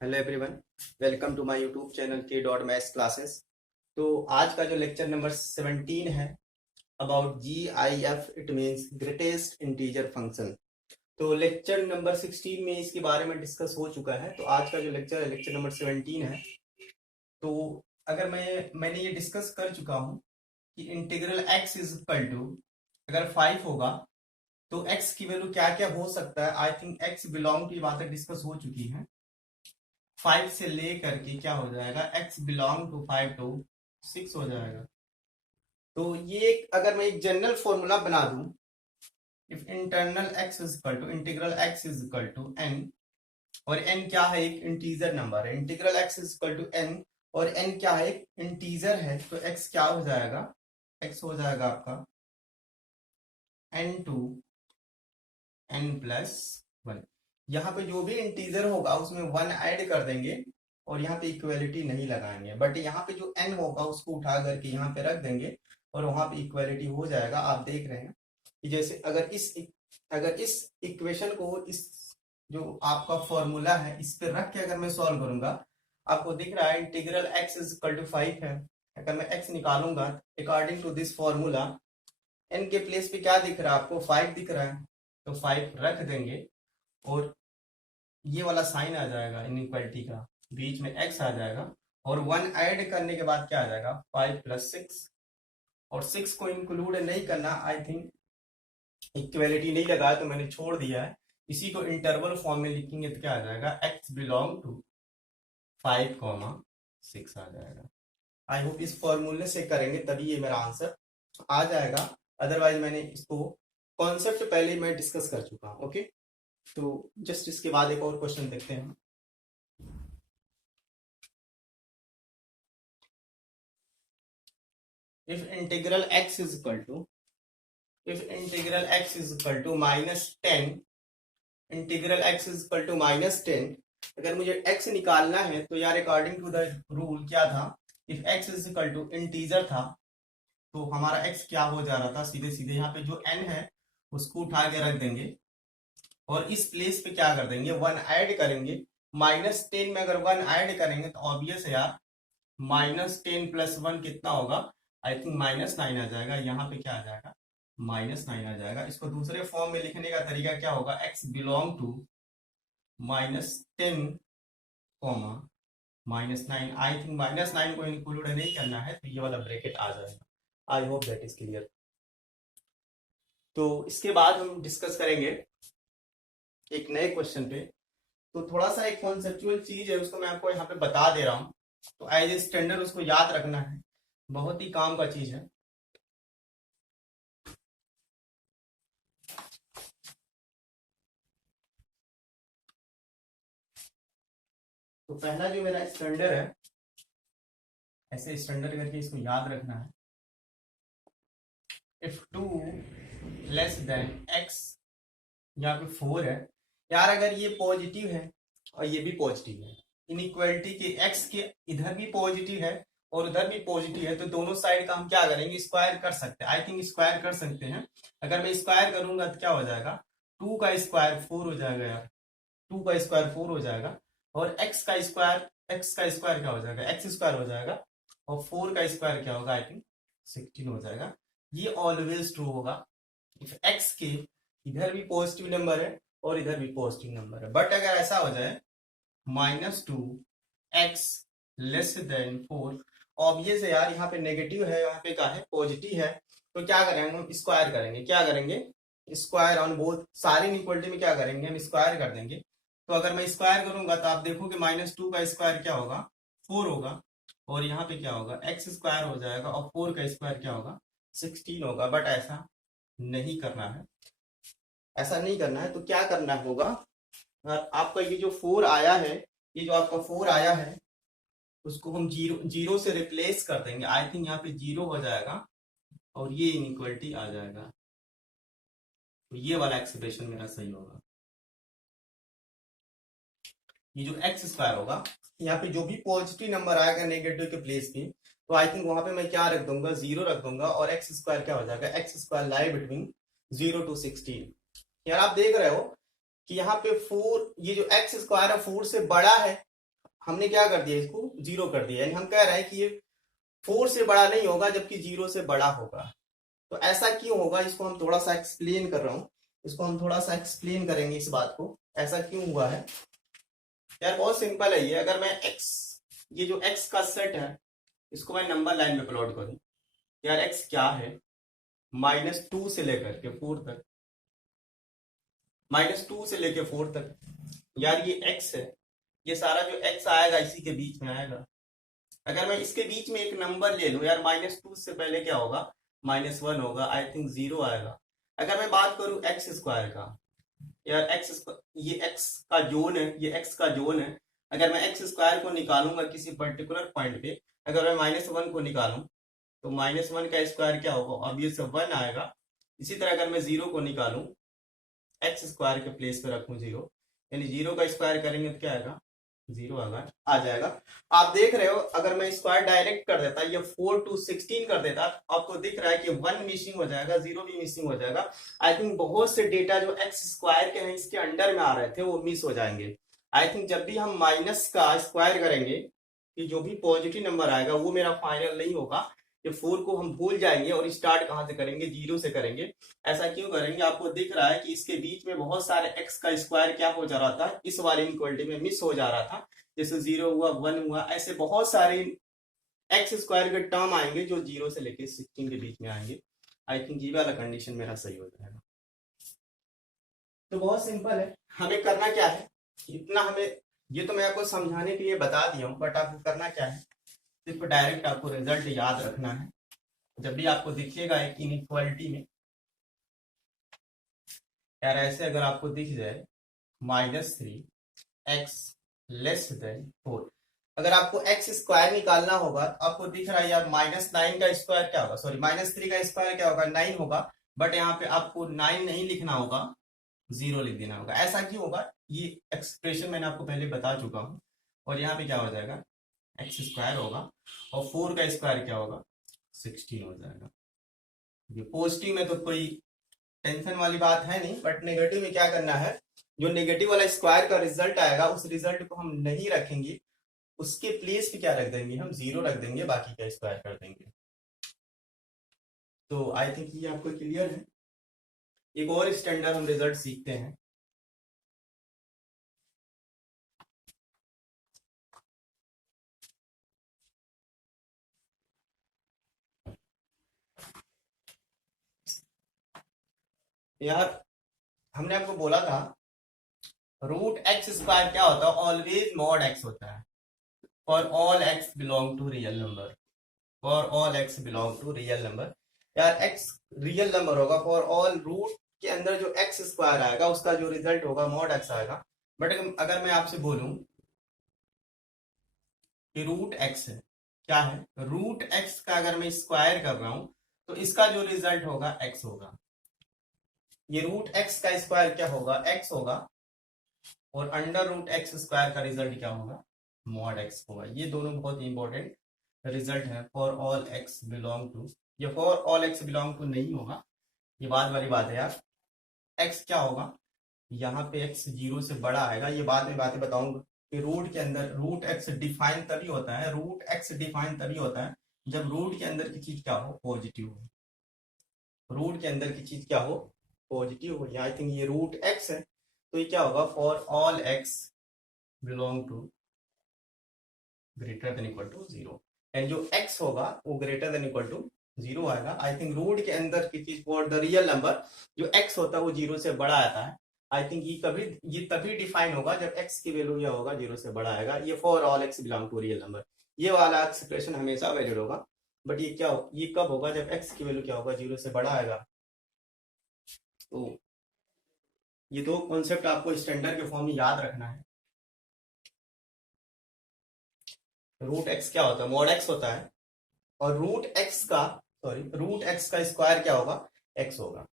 Hello everyone, welcome to my YouTube channel K dot maths classes. तो आज का जो लेक्चर नंबर 17 है about G I F, it means greatest integer function. तो lecture number 16 में इसके बारे में डिस्कस हो चुका है। तो आज का जो लेक्चर है लेक्चर नंबर 17 है। तो अगर मैंने ये डिस्कस कर चुका हूँ कि integral x is equal to, अगर 5 होगा तो एक्स की वैल्यू क्या क्या हो सकता है। आई थिंक एक्स बिलोंग की बातें डिस्कस हो चुकी है। 5 से लेकर के क्या हो जाएगा, x बिलोंग टू 5 टू 6 हो जाएगा। तो ये अगर मैं एक जनरल फॉर्मूला बना दूं, if internal x is equal to integral x is equal to n, और n क्या है, एक इंटीजर नंबर है। Integral x is equal to n और n क्या है, एक इंटीजर है। तो x क्या हो जाएगा, x हो जाएगा आपका n टू n प्लस 1। यहाँ पे जो भी इंटीजर होगा उसमें 1 ऐड कर देंगे और यहाँ पे इक्वलिटी नहीं लगाएंगे, बट यहाँ पे जो n होगा उसको उठा करके यहाँ पे रख देंगे और वहां पे इक्वलिटी हो जाएगा। आप देख रहे हैं कि जैसे अगर इस इक्वेशन को, इस जो आपका फॉर्मूला है इस पे रख के अगर मैं सॉल्व करूंगा, आपको दिख रहा है integral x is equal to 5 है। अगर मैं x निकालूंगा according to this formula, n के प्लेस पे क्या दिख रहा है आपको, 5 दिख रहा है। तो 5 रख देंगे और ये वाला साइन आ जाएगा इनइक्वालिटी का, बीच में x आ जाएगा और 1 ऐड करने के बाद क्या आ जाएगा, 5 प्लस 6। और 6 को इंक्लूड नहीं करना, आई थिंक इक्वलिटी नहीं लगा तो मैंने छोड़ दिया है। इसी को इंटरवल फॉर्म में लिखेंगे तो क्या आ जाएगा, x बिलोंग टू 5, 6 आ जाएगा। आई होप इस फॉर्मूले से करेंगे तभी ये मेरा आंसर आ जाएगा। अदरवाइज मैंने इसको कॉन्सेप्ट पहले मैं डिस्कस कर चुका हूँ। ओके, तो जस्ट इसके बाद एक और क्वेश्चन देखते हैं। if integral x is equal to -10, integral x is equal to -10, अगर मुझे x निकालना है तो यार अकॉर्डिंग टू द रूल क्या था, if x is equal to integer था तो हमारा x क्या हो जा रहा था, सीधे सीधे यहाँ पे जो n है उसको उठा के रख देंगे और इस प्लेस पे क्या कर देंगे, 1 ऐड करेंगे। -10 में अगर 1 ऐड करेंगे तो ऑब्वियस है यार, -10 प्लस 1 कितना होगा, आई थिंक -9 आ जाएगा। यहाँ पे क्या आ जाएगा, -9 आ जाएगा। इसको दूसरे फॉर्म में लिखने का तरीका क्या होगा, x belong to -10 comma -9। I think -9 को इंक्लूड नहीं करना है तो ये वाला ब्रैकेट आ जाएगा। I hope that is clear. तो इसके बाद हम डिस्कस करेंगे एक नए क्वेश्चन पे। तो थोड़ा सा एक कॉन्सेप्चुअल चीज है उसको मैं आपको यहाँ पे बता दे रहा हूँ, तो एज ए स्टैंडर्ड उसको याद रखना है, बहुत ही काम का चीज है। तो पहला जो मेरा स्टैंडर्ड है, ऐसे स्टैंडर्ड करके इसको याद रखना है। इफ 2 लेस देन x, यहाँ पे 4 है यार, अगर ये पॉजिटिव है और ये भी पॉजिटिव है, इनइक्वालिटी के x के इधर भी पॉजिटिव है और उधर भी पॉजिटिव है, तो दोनों साइड का हम क्या करेंगे, स्क्वायर कर सकते हैं। आई थिंक स्क्वायर कर सकते हैं। अगर मैं स्क्वायर करूंगा तो क्या हो जाएगा, 2 का स्क्वायर 4 हो जाएगा यार, 2 का स्क्वायर 4 हो जाएगा और x का स्क्वायर क्या हो जाएगा, x स्क्वायर हो जाएगा और 4 का स्क्वायर क्या होगा, आई थिंक 16 हो जाएगा। ये ऑलवेज ट्रू होगा इफ x के इधर भी पॉजिटिव नंबर है और इधर भी पॉजिटिव नंबर है। बट अगर ऐसा हो जाए -2x लेस देन 4, ऑब्वियस है यार, यहाँ पे नेगेटिव है, यहाँ पे क्या है, पॉजिटिव है, तो क्या करेंगे हम, स्क्वायर करेंगे। क्या करेंगे, स्क्वायर ऑन बोथ, सारी इक्वलिटी में क्या करेंगे हम, स्क्वायर कर देंगे। तो अगर मैं स्क्वायर करूंगा तो आप देखोगे -2 का स्क्वायर क्या होगा, 4 होगा और यहाँ पे क्या होगा, x स्क्वायर हो जाएगा और 4 का स्क्वायर क्या होगा, 16 होगा। बट ऐसा नहीं करना है, ऐसा नहीं करना है। तो क्या करना होगा, आपका ये जो 4 आया है, ये जो आपका 4 आया है उसको हम जीरो से रिप्लेस कर देंगे। आई थिंक यहाँ पे 0 हो जाएगा और ये इनइक्वालिटी आ जाएगा। तो ये वाला एक्सप्रेशन मेरा सही होगा। ये जो x स्क्वायर होगा, यहाँ पे जो भी पॉजिटिव नंबर आएगा नेगेटिव के प्लेस पे, तो आई थिंक वहां पे मैं क्या रख दूंगा, 0 रख दूंगा और x स्क्वायर क्या हो जाएगा, x square lie between 0 to 16। यार आप देख रहे हो कि यहाँ पे 4, ये जो x स्क्वायर है 4 से बड़ा है हमने क्या कर दिया, इसको 0 कर दिया, यानी हम कह रहे हैं कि ये 4 से बड़ा नहीं होगा जबकि 0 से बड़ा होगा। तो ऐसा क्यों होगा, इसको हम थोड़ा सा एक्सप्लेन कर रहा हूँ, इसको हम थोड़ा सा एक्सप्लेन करेंगे इस बात को, ऐसा क्यों हुआ है। यार बहुत सिंपल है ये, अगर मैं x, ये जो x का सेट है इसको मैं नंबर लाइन में प्लॉट करूं, यार x क्या है, -2 से लेकर के 4 तक, -2 से लेकर 4 तक, यार ये x है, ये सारा जो x आएगा इसी के बीच में आएगा। अगर मैं इसके बीच में एक नंबर ले लूं, यार -2 से पहले क्या होगा, -1 होगा, आई थिंक 0 आएगा। अगर मैं बात करूं एक्स स्क्वायर का, यार ये x का जोन है, ये x का जोन है। अगर मैं एक्स स्क्वायर को निकालूंगा किसी पर्टिकुलर पॉइंट पे, अगर मैं -1 को निकालूं तो -1 का स्क्वायर क्या होगा, ऑब्वियस 1 आएगा। इसी तरह अगर मैं 0 को निकालूं, एक्स स्क्वायर के प्लेस पे रखूं 0, यानी 0 का स्क्वायर करेंगे तो क्या आएगा, 0 आ जाएगा। आप देख रहे हो, अगर मैं स्क्वायर डायरेक्ट कर देता, ये 4 to 16 कर देता, आपको दिख रहा है कि 1 मिसिंग हो जाएगा, 0 भी मिसिंग हो जाएगा। आई थिंक बहुत से डेटा जो एक्स स्क्वायर के हैं इसके अंडर में आ रहे थे वो मिस हो जाएंगे। आई थिंक जब भी हम माइनस का स्क्वायर करेंगे, कि जो भी पॉजिटिव नंबर आएगा वो मेरा फाइनल नहीं होगा, ये 4 को हम भूल जाएंगे और स्टार्ट कहां से करेंगे, 0 से करेंगे। ऐसा क्यों करेंगे, आपको दिख रहा है कि इसके बीच में बहुत सारे x का स्क्वायर क्या हो जा रहा था, इस वाले इनक्वलिटी में मिस हो जा रहा था। जैसे 0 हुआ, 1 हुआ, ऐसे बहुत सारे एक्स स्क्वायर के टर्म आएंगे जो 0 से लेके 16 के बीच में आएंगे। आई थिंक ये वाला कंडीशन मेरा सही हो जाएगा। तो बहुत सिंपल है, हमें करना क्या है, इतना हमें, ये तो मैं आपको समझाने के लिए बता दिया हूँ, बट आपको करना क्या है, सिर्फ डायरेक्ट आपको रिजल्ट याद रखना है। जब भी आपको दिखेगा एक इनइक्वालिटी में, यार ऐसे अगर आपको दिख जाए -3 x <4, अगर आपको x स्क्वायर निकालना होगा तो आपको दिख रहा है यार -9 का स्क्वायर क्या होगा, सॉरी -3 का स्क्वायर क्या होगा, 9 होगा। बट यहाँ पे आपको 9 नहीं लिखना होगा, 0 लिख देना होगा। ऐसा क्यों होगा, ये एक्सप्रेशन मैंने आपको पहले बता चुका हूँ। और यहाँ पे क्या हो जाएगा, एक्स स्क्वायर होगा और 4 का स्क्वायर क्या होगा, 16 हो जाएगा। ये पॉजिटिव में तो कोई टेंशन वाली बात है नहीं, बट नेगेटिव में क्या करना है, जो नेगेटिव वाला स्क्वायर का रिजल्ट आएगा उस रिजल्ट को हम नहीं रखेंगे, उसके प्लेस पे क्या रख देंगे, हम 0 रख देंगे, बाकी का स्क्वायर कर देंगे। तो आई थिंक ये आपको क्लियर है। एक और स्टैंडर्ड हम रिजल्ट सीखते हैं। यार हमने आपको बोला था √x² क्या होता है, ऑलवेज मॉड x होता है, for all x belong to real number, for all x belong to real number. यार x रियल नंबर होगा, फॉर ऑल रूट के अंदर जो x² आएगा उसका जो रिजल्ट होगा मॉड x आएगा। बट अगर मैं आपसे बोलूं कि √x है, क्या है, √x का अगर मैं स्क्वायर कर रहा हूं तो इसका जो रिजल्ट होगा x होगा। ये √x का स्क्वायर क्या होगा, x होगा, और अंडर√x² का रिजल्ट क्या होगा, मॉड x होगा। ये दोनों बहुत इंपॉर्टेंट रिजल्ट है for all x belong to, ये for all x belong to नहीं होगा, ये बाद वाली बात है यार। x क्या होगा, यहाँ पे x 0 से बड़ा आएगा, ये बाद में बातें बताऊंगा कि रूट के अंदर √x डिफाइन तभी होता है, √x डिफाइन तभी होता है जब रूट के अंदर की चीज क्या हो, पॉजिटिव हो, रूट के अंदर की चीज क्या हो, पॉजिटिव हो। आई थिंक ये √x है, तो ये क्या होगा, for all x belong to greater than equal to 0, and जो x होगा वो ग्रेटर देन इक्वल टू 0 आएगा। आई थिंक रूट के अंदर की चीज फॉर द रियल नंबर जो x होता है वो 0 से बड़ा आता है। आई थिंक ये तभी डिफाइन होगा जब x की वैल्यू क्या होगा, 0 से बड़ा आएगा। ये for all x belong to real number, ये वाला एक्सप्रेशन हमेशा वैलिड होगा। बट ये क्या हो, ये कब होगा, जब x की वैल्यू क्या होगा, 0 से बड़ा आएगा। तो ये दो कॉन्सेप्ट आपको स्टैंडर्ड के फॉर्म में याद रखना है। √x क्या होता है, मॉड x होता है, और √x का स्क्वायर क्या होगा, x होगा।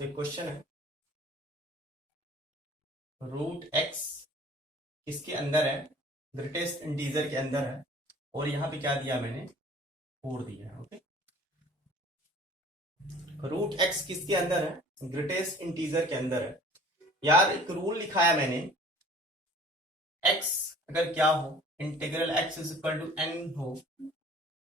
एक क्वेश्चन है, √x किसके अंदर है, ग्रेटेस्ट इंटीजर के अंदर है, और यहाँ पे क्या दिया मैंने, 4 दिया है। ओके, रूट एक्स किसके अंदर है? ग्रेटेस्ट इंटीजर के अंदर है। यार एक रूल लिखा है मैंने, एक्स अगर क्या हो, integral x is equal to n हो,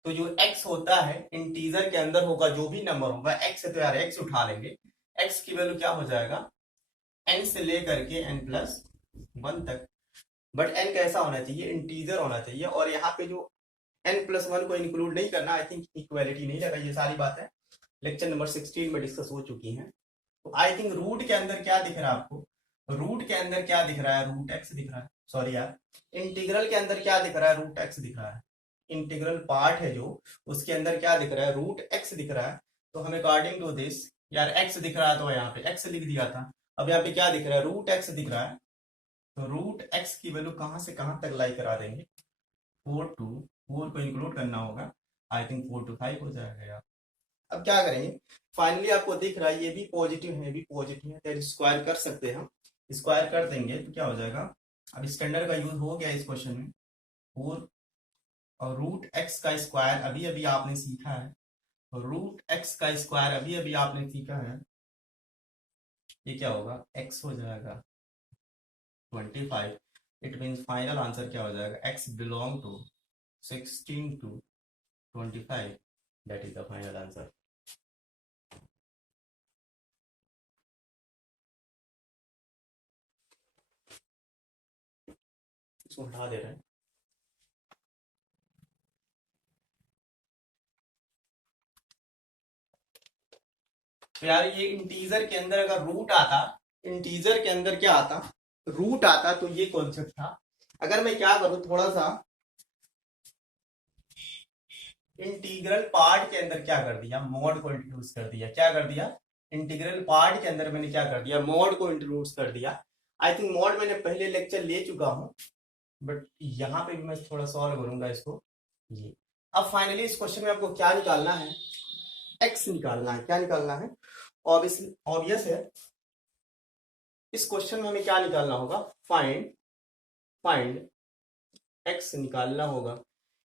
तो जो x होता है इंटीजर के अंदर होगा, जो भी नंबर होगा x है तो यार x उठा लेंगे, x की वैल्यू क्या हो जाएगा, n से लेकर के n+1 तक। बट n कैसा होना चाहिए? इंटीजर होना चाहिए। और यहाँ पे जो n+1 को इंक्लूड नहीं करना, आई थिंक इक्वालिटी नहीं लगा। ये सारी बातें लेक्चर नंबर 16 में डिस्कस हो चुकी हैं। तो आई थिंक रूट के अंदर क्या दिख रहा है आपको? रूट के अंदर क्या दिख रहा है? रूट एक्स दिख रहा है। सॉरी यार, इंटीग्रल के अंदर क्या दिख रहा है? रूट एक्स दिख रहा है। इंटीग्रल पार्ट है जो, उसके अंदर क्या दिख रहा है? रूट एक्स दिख रहा है। तो हमें अकॉर्डिंग टू दिस, यार एक्स दिख रहा है तो यहाँ पे एक्स लिख दिया था। अब यहाँ पे क्या दिख रहा है? रूट एक्स दिख रहा है। तो रूट एक्स की वैल्यू कहाँ से कहाँ तक लाई करा देंगे? 4 को इंक्लूड करना होगा, आई थिंक 4 to 5 हो जाएगा यार। अब क्या करेंगे? फाइनली आपको दिख रहा है ये भी पॉजिटिव है, ये भी पॉजिटिव है, तो स्क्वायर कर सकते हैं हम। स्क्वायर कर देंगे तो क्या हो जाएगा? अब स्टैंडर्ड का यूज हो गया इस क्वेश्चन में। 4 और रूट एक्स का स्क्वायर अभी अभी आपने सीखा है, रूट एक्स का स्क्वायर अभी अभी आपने सीखा है, ये क्या होगा? एक्स हो जाएगा 25। इट मीन्स फाइनल आंसर क्या हो जाएगा? X belong to 16 to 25, that is the final answer. इसको हटा दे रहे हैं। तो यार ये इंटीजर के अंदर अगर रूट आता, इंटीजर के अंदर क्या आता? रूट आता, तो ये कॉन्सेप्ट था। अगर मैं क्या करूं, थोड़ा सा इंटीग्रल पार्ट के अंदर क्या कर दिया? मॉड को इंट्रोड्यूस कर दिया। क्या कर दिया? इंटीग्रल पार्ट के अंदर मैंने क्या कर दिया? मॉड को इंट्रोड्यूस कर दिया। आई थिंक मॉड मैंने पहले लेक्चर ले चुका हूं, बट यहाँ पे भी मैं थोड़ा सॉल्व करूंगा इसको। जी, अब फाइनली इस क्वेश्चन में आपको क्या निकालना है? एक्स निकालना है। क्या निकालना है? ऑब्वियस है, इस क्वेश्चन में हमें क्या निकालना होगा? फाइंड एक्स निकालना होगा।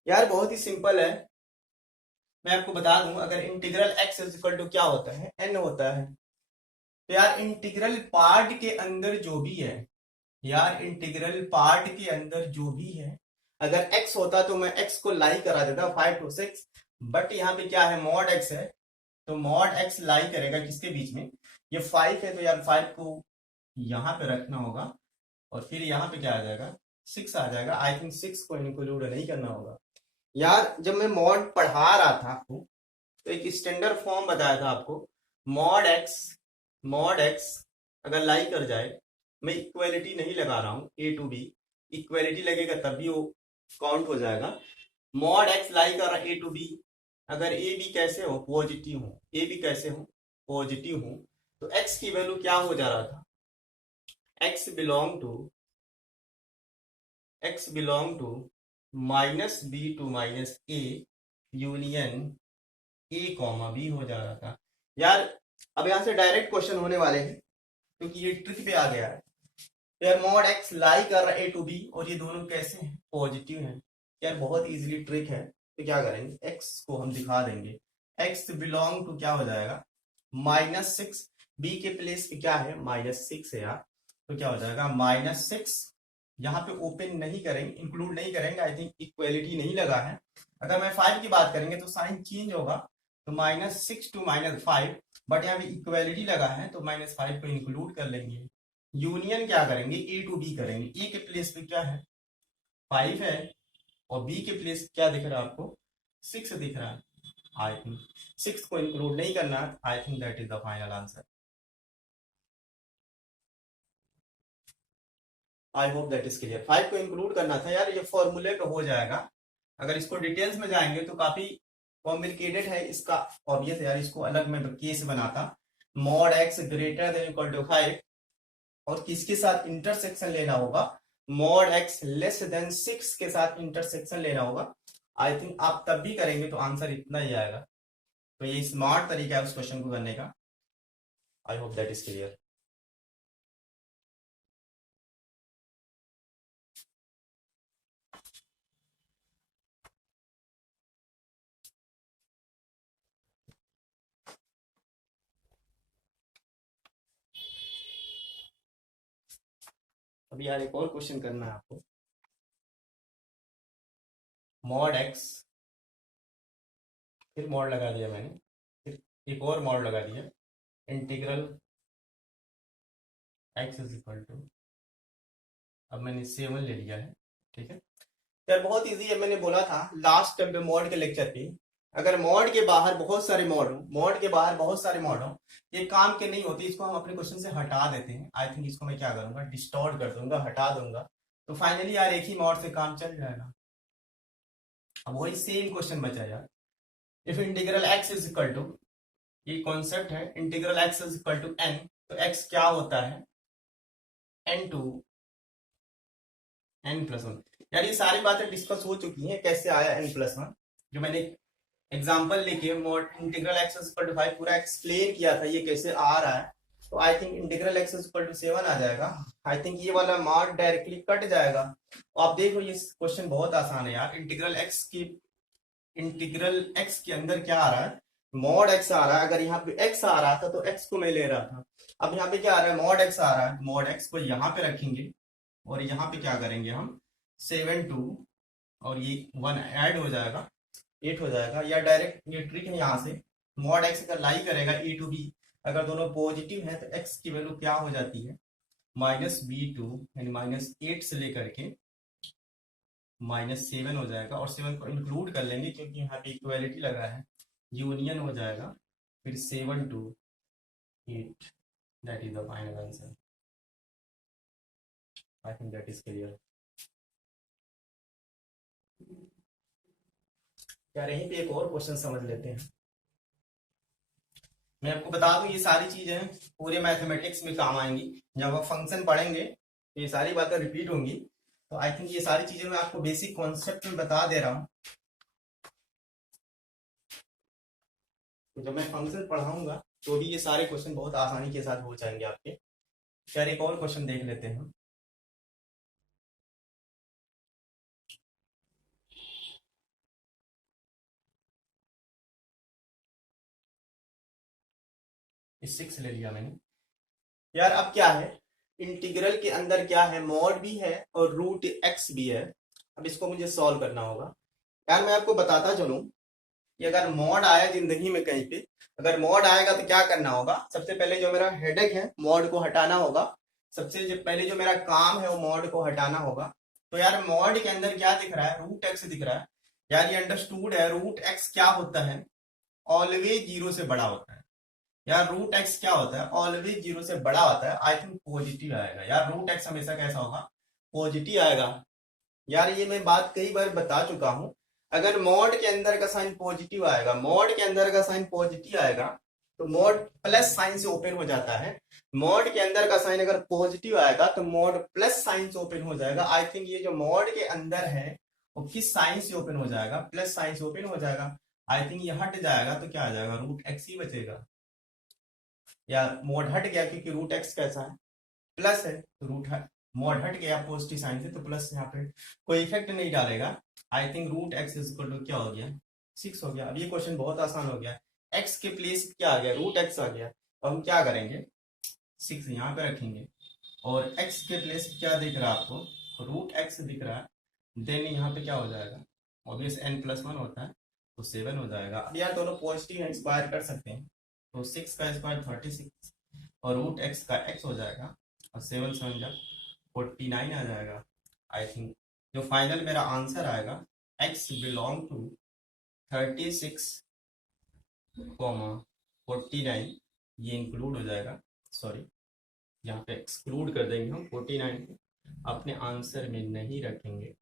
यार बहुत ही सिंपल है, मैं आपको बता दूं, अगर integral x is equal to क्या होता है? एन होता है। तो यार इंटीग्रल पार्ट के अंदर जो भी है, यार इंटीग्रल पार्ट के अंदर जो भी है, अगर x होता तो मैं x को लाई करा देता 5 to 6, बट यहाँ पे क्या है? मॉड x है, तो मॉड x लाई करेगा किसके बीच में? ये 5 है, तो यार 5 को यहाँ पे रखना होगा, और फिर यहाँ पे क्या आ जाएगा? 6 आ जाएगा। आई थिंक 6 को इंक्लूड नहीं करना होगा। यार जब मैं मॉड पढ़ा रहा था आपको, तो एक स्टैंडर्ड फॉर्म बताया था आपको, मॉड एक्स अगर लाई कर जाए, मैं इक्वालिटी नहीं लगा रहा हूँ, ए टू बी, इक्वालिटी लगेगा तब भी वो काउंट हो जाएगा। मॉड एक्स लाई कर रहा ए टू बी, अगर ए बी कैसे हो? पॉजिटिव हो। ए बी कैसे हो? पॉजिटिव हो। तो एक्स की वैल्यू क्या हो जा रहा था? X belong to -b to -a union a, b हो जा रहा था। यार अब यहां से डायरेक्ट क्वेश्चन होने वाले हैं, क्योंकि ये ट्रिक पे आ गया है। यार मॉड एक्स लाई कर रहा है ए टू बी, और ये दोनों कैसे हैं? पॉजिटिव हैं। यार बहुत इजीली ट्रिक है। तो क्या करेंगे? एक्स को हम दिखा देंगे, एक्स बिलोंग टू क्या हो जाएगा? -6। बी के प्लेस पे क्या है? -6 है यार, तो क्या हो जाएगा? -6। यहाँ पे ओपन नहीं करेंगे, इंक्लूड नहीं करेंगे, आई थिंक इक्वेलिटी नहीं लगा है। अगर मैं 5 की बात करेंगे तो साइन चेंज होगा, तो -6 to -5, बट यहाँ पे इक्वेलिटी लगा है तो -5 को इंक्लूड कर लेंगे। यूनियन क्या करेंगे? ए टू बी करेंगे। ए के प्लेस पे क्या है? 5 है, और बी के प्लेस क्या दिख रहा है आपको? 6 दिख रहा है। आई थिंक 6 को इंक्लूड नहीं करना है। I think that is the final answer. I hope that is clear. 5 को इंक्लूड करना था यार, ये फॉर्मूले पे हो जाएगा। अगर इसको डिटेल्स में जाएंगे तो काफी कॉम्प्लिकेटेड है इसका। ऑब्वियस यार, इसको अलग में केस बनाता। Mod x greater than equal to 5, और किसके साथ इंटरसेक्शन लेना होगा? मॉड एक्स लेस देन 6 के साथ इंटरसेक्शन लेना होगा। आई थिंक आप तब भी करेंगे तो आंसर इतना ही आएगा। तो ये स्मार्ट तरीका है उस क्वेश्चन को करने का। I hope that is clear. अभी यार एक और क्वेश्चन करना है आपको। मॉड एक्स, फिर मॉड लगा दिया मैंने, फिर एक और मॉड लगा दिया, integral x is equal to, अब मैंने 7 ले लिया है। ठीक है यार, बहुत इजी है। मैंने बोला था लास्ट टाइम पे मॉड के लेक्चर पे, अगर मॉड के बाहर बहुत सारे मॉड हो, मॉड के बाहर बहुत सारे मॉड हो, ये काम के नहीं होते, इसको हम अपने क्वेश्चन से हटा देते हैं। आई थिंक इसको मैं क्या करूंगा, डिस्टॉर्ट कर दूंगा, हटा दूंगा, तो फाइनली यार एक ही मॉड से काम चल जाएगा। अब वही सेम क्वेश्चन बचा यार। If integral x is equal to, ये कॉन्सेप्ट है, integral x is equal to n, तो एक्स क्या होता है, n to n plus one. यार ये सारी बातें डिस्कस हो चुकी हैं, कैसे आया एन प्लस वन, जो मैंने एग्जाम्पल लेके mod integral x is equal to 5 पूरा एक्सप्लेन किया था ये कैसे आ रहा है। तो I think integral x is equal to 7 आ जाएगा। आई थिंक ये वाला मार्क डायरेक्टली कट जाएगा। तो आप देखो ये क्वेश्चन बहुत आसान है यार। इंटीग्रल एक्स के अंदर क्या आ रहा है, मॉड एक्स आ रहा है। अगर यहाँ पे एक्स आ रहा था तो एक्स को मैं ले रहा था, अब यहाँ पे क्या आ रहा है, मॉड एक्स आ रहा है। मॉड एक्स को यहाँ पे रखेंगे और यहाँ पे क्या करेंगे हम, 7 2 और ये 1 ऐड हो जाएगा, 8 हो जाएगा। या डायरेक्ट ये ट्रिक है, यहाँ से मॉड एक्स अगर लाई करेगा ए टू बी, अगर दोनों पॉजिटिव है तो एक्स की वैल्यू क्या हो जाती है, -b2 यानी -8 से लेकर के -7 हो जाएगा। और 7 को इंक्लूड कर लेंगे क्योंकि यहाँ पे इक्वालिटी लगा है, यूनियन हो जाएगा, फिर 7 2 8, that is the final answer. I think that is clear. यार यहीं पे एक और क्वेश्चन समझ लेते हैं। मैं आपको बता दूं ये सारी चीजें पूरे मैथमेटिक्स में काम आएंगी। जब आप फंक्शन पढ़ेंगे तो ये सारी बातें रिपीट होंगी। तो आई थिंक ये सारी चीजें मैं आपको बेसिक कॉन्सेप्ट में बता दे रहा हूँ। तो जब मैं फंक्शन पढ़ाऊंगा तो भी ये सारे क्वेश्चन बहुत आसानी के साथ हो जाएंगे आपके। यार एक और क्वेश्चन देख लेते हैं। इस 6 ले लिया मैंने। यार अब क्या है, इंटीग्रल के अंदर क्या है, मॉड भी है और रूट एक्स भी है। अब इसको मुझे सॉल्व करना होगा। यार मैं आपको बताता चलूं कि अगर मॉड आया जिंदगी में कहीं पे, अगर मॉड आएगा तो क्या करना होगा, सबसे पहले जो मेरा हेडेक है मॉड को हटाना होगा। सबसे पहले जो मेरा काम है वो मॉड को हटाना होगा। तो यार मॉड के अंदर क्या दिख रहा है, रूट एक्स दिख रहा है। यार ये अंडरस्टूड है, रूट एक्स क्या होता है, ऑलवेज जीरो से बड़ा होता है। यार रूट एक्स क्या होता है, ऑलवेज जीरो से बड़ा होता है। आई थिंक पॉजिटिव आएगा यार, रूट एक्स हमेशा कैसा होगा, पॉजिटिव आएगा। यार ये मैं बात कई बार बता चुका हूं, अगर मॉड के अंदर का साइन पॉजिटिव आएगा, मॉड के अंदर का साइन पॉजिटिव आएगा तो मॉड प्लस साइन से ओपन हो जाता है। मॉड के अंदर का साइन अगर पॉजिटिव आएगा तो मॉड प्लस साइन से ओपन हो जाएगा। आई थिंक ये जो मॉड के अंदर है वो किस साइन से ओपन हो जाएगा, प्लस साइन से ओपन हो जाएगा। आई थिंक ये हट जाएगा तो क्या आ जाएगा, रूट एक्स ही बचेगा। या मॉड हट गया क्योंकि रूट एक्स कैसा है, प्लस है, तो मॉड हट गया पॉजिटिव साइन से तो प्लस यहाँ पे कोई इफेक्ट नहीं डालेगा। I think root x is equal to क्या हो गया, 6 हो गया। अब ये क्वेश्चन बहुत आसान हो गया, एक्स के प्लेस क्या आ गया, रूट एक्स आ गया। अब हम क्या करेंगे, 6 यहाँ पे रखेंगे और एक्स के प्लेस क्या दिख रहा है आपको, रूट एक्स दिख रहा है। देन यहाँ पे क्या हो जाएगा, ऑब्वियस n+1 होता है तो 7 हो जाएगा। अब यार दोनों पॉजिटिव स्क्वायर कर सकते हैं, तो 6 का स्क्वायर 36 और रूट एक्स का x हो जाएगा और 7 7 जा 49 आ जाएगा। आई थिंक जो फाइनल मेरा आंसर आएगा, x बिलोंग टू 36 49, ये इंक्लूड हो जाएगा, सॉरी यहाँ पे एक्सक्लूड कर देंगे हम, 49 को अपने आंसर में नहीं रखेंगे।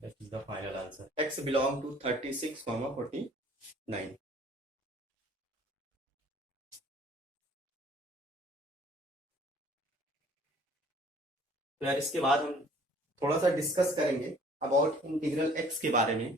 That is the final answer, x belong to 36 49। तो यार इसके बाद हम थोड़ा सा डिस्कस करेंगे अबाउट इंटीग्रल एक्स के बारे में।